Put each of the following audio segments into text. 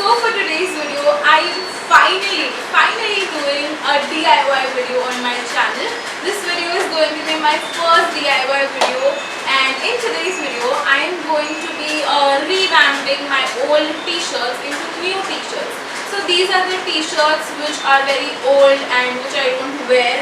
So for today's video, I am finally doing a DIY video on my channel. This video is going to be my first DIY video, and in today's video, I am going to be revamping my old t-shirts into new t-shirts. So these are the t-shirts which are very old and which I don't wear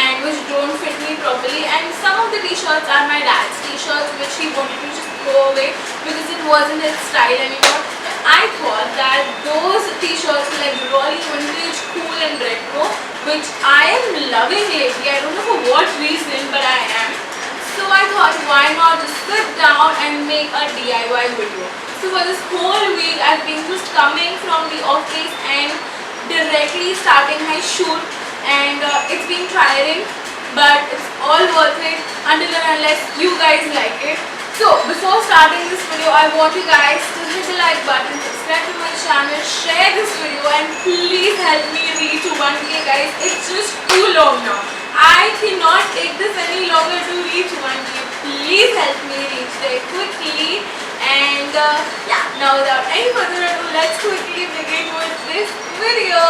and which don't fit me properly, and some of the t-shirts are my dad's t-shirts which he wanted to just throw away because it wasn't his style anymore. I thought that those t-shirts were like really vintage, cool and retro, which I am loving lately. I don't know for what reason, but I am. So I thought, why not just sit down and make a DIY video. So for this whole week I've been just coming from the office and directly starting my shoot, and it's been tiring, but it's all worth it until and unless you guys like it. So before starting this video, I want you guys to hit the like button, subscribe to my channel, share this video, and please help me reach 1K guys. It's just too long now. I cannot take this any longer to reach 1K. Please help me reach there quickly. And yeah, now without any further ado, let's quickly begin with this video.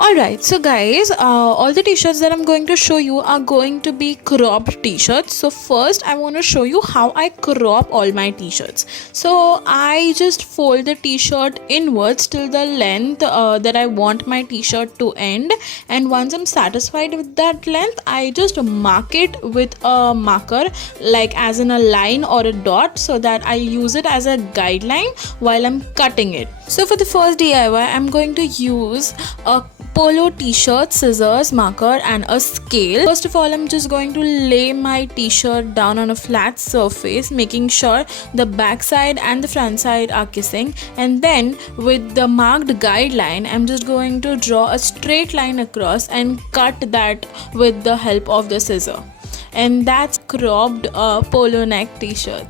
Alright, so guys, all the t-shirts that I'm going to show you are going to be cropped t-shirts. So first I want to show you how I crop all my t-shirts. So I just fold the t-shirt inwards till the length that I want my t-shirt to end, and once I'm satisfied with that length, I just mark it with a marker, like as in a line or a dot, so that I use it as a guideline while I'm cutting it. So for the first DIY, I'm going to use a polo t-shirt, scissors, marker and a scale. First of all, I'm just going to lay my t-shirt down on a flat surface, making sure the back side and the front side are kissing, and then with the marked guideline, I'm just going to draw a straight line across and cut that with the help of the scissor. And that's cropped polo neck t-shirt.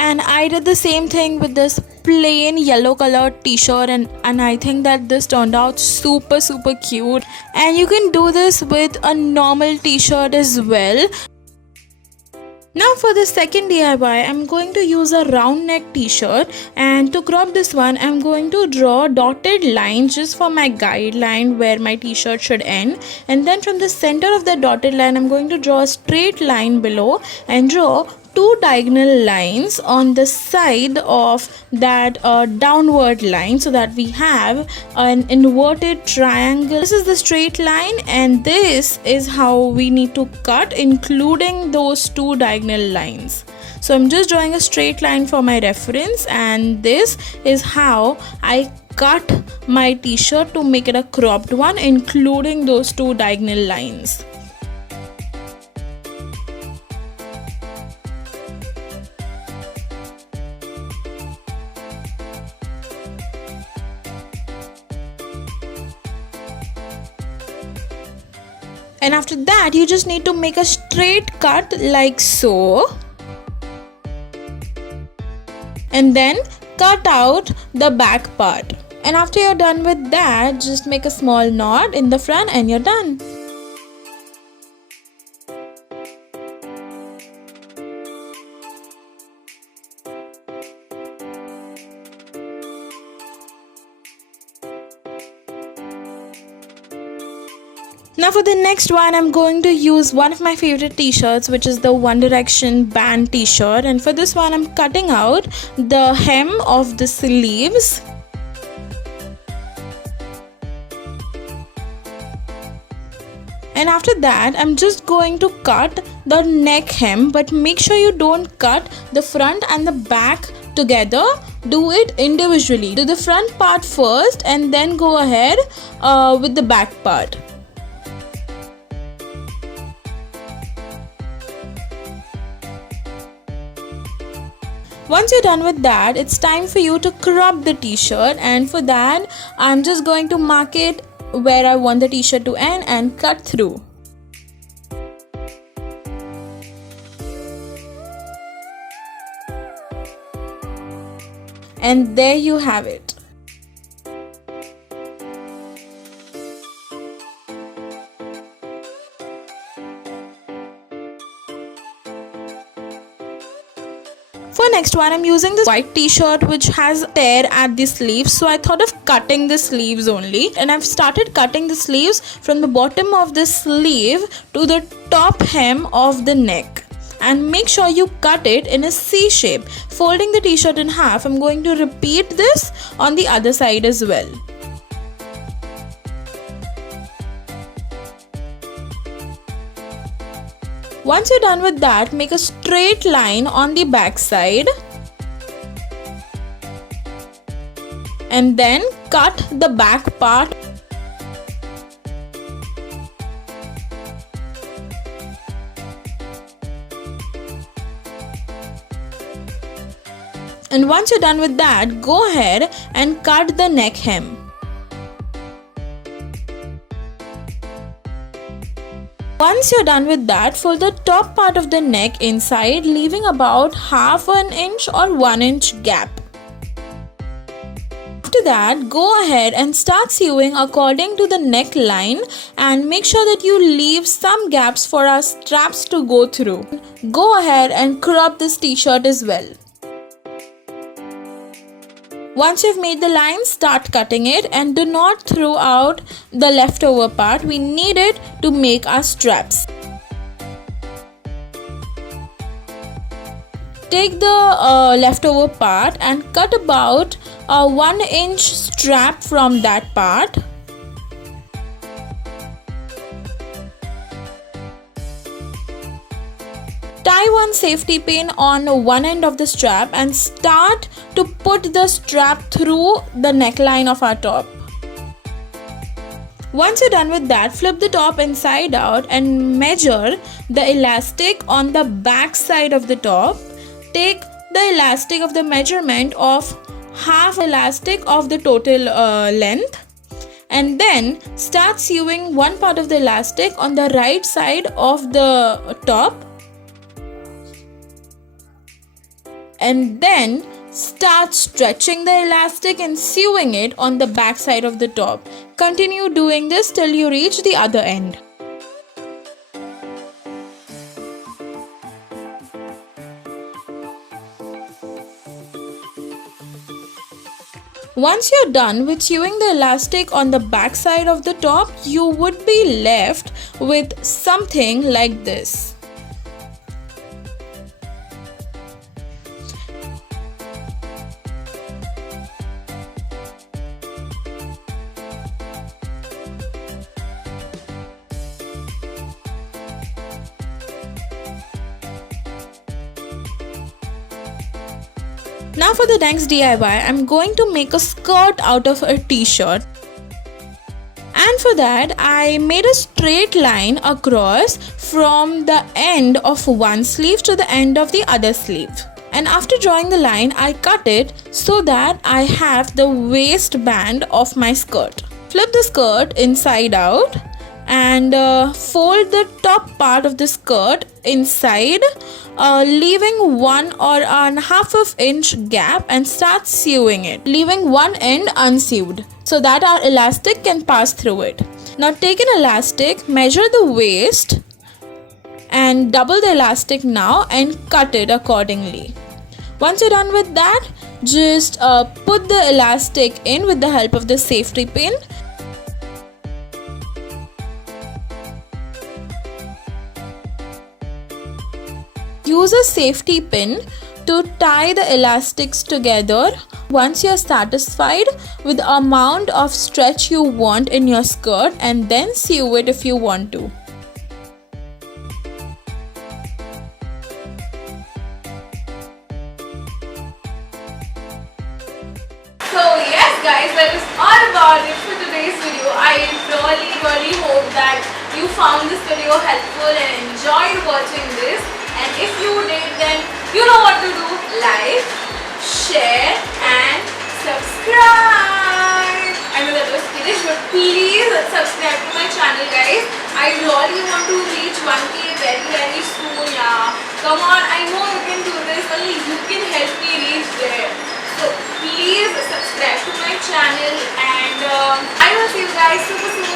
And I did the same thing with this plain yellow colored t-shirt, and I think that this turned out super cute. And you can do this with a normal t-shirt as well. Now for the second DIY, I'm going to use a round neck t-shirt, and to crop this one, I'm going to draw dotted lines just for my guideline where my t-shirt should end, and then from the center of the dotted line, I'm going to draw a straight line below and draw two diagonal lines on the side of that downward line, so that we have an inverted triangle. This is the straight line, and this is how we need to cut, including those two diagonal lines. So I'm just drawing a straight line for my reference, and this is how I cut my t-shirt to make it a cropped one, including those two diagonal lines. And after that, you just need to make a straight cut like so, and then cut out the back part. And after you're done with that, just make a small knot in the front and you're done. Now for the next one, I'm going to use one of my favorite t-shirts, which is the One Direction band t-shirt, and for this one I'm cutting out the hem of the sleeves. And after that, I'm just going to cut the neck hem, but make sure you don't cut the front and the back together. Do it individually. Do the front part first and then go ahead with the back part. Once you're done with that, it's time for you to crop the t-shirt, and for that I'm just going to mark it where I want the t-shirt to end and cut through. And there you have it. For next one, I'm using this white t-shirt which has tear at the sleeves, so I thought of cutting the sleeves only, and I've started cutting the sleeves from the bottom of the sleeve to the top hem of the neck. And make sure you cut it in a C shape, folding the t-shirt in half. I'm going to repeat this on the other side as well. Once you're done with that, make a straight line on the back side and then cut the back part. And once you're done with that, go ahead and cut the neck hem. Once you're done with that, fold the top part of the neck inside, leaving about half an inch or 1 inch gap. After that, go ahead and start sewing according to the neckline and make sure that you leave some gaps for our straps to go through. Go ahead and crop this t-shirt as well. Once you've made the line, start cutting it and do not throw out the leftover part. We need it to make our straps. Take the leftover part and cut about a 1 inch strap from that part. Tie one safety pin on one end of the strap and start to put the strap through the neckline of our top. Once you're done with that, flip the top inside out and measure the elastic on the back side of the top. Take the elastic of the measurement of half elastic of the total length, and then start sewing one part of the elastic on the right side of the top, and then start stretching the elastic and sewing it on the back side of the top. Continue doing this till you reach the other end. Once you're done with sewing the elastic on the back side of the top, you would be left with something like this. Now for the next DIY, I'm going to make a skirt out of a t-shirt. And for that, I made a straight line across from the end of one sleeve to the end of the other sleeve. And after drawing the line, I cut it so that I have the waistband of my skirt. Flip the skirt inside out and fold the top part of the skirt inside, leaving 1.5 inch gap, and start sewing it, leaving one end unsewed so that our elastic can pass through it. Now take an elastic, measure the waist and double the elastic now and cut it accordingly. Once you're done with that, just put the elastic in with the help of the safety pin. Use a safety pin to tie the elastics together. Once you're satisfied with the amount of stretch you want in your skirt, and then sew it if you want to. So yes guys, that is all about it for today's video. I really hope that you found this video helpful and enjoyed watching this. And if you did, then you know what to do. Like, share and subscribe. I know that was finished, but please subscribe to my channel guys. I really want to reach 1K very soon, yeah. Come on, I know you can do this. Only you can help me reach there. So please subscribe to my channel, and I will see you guys super soon.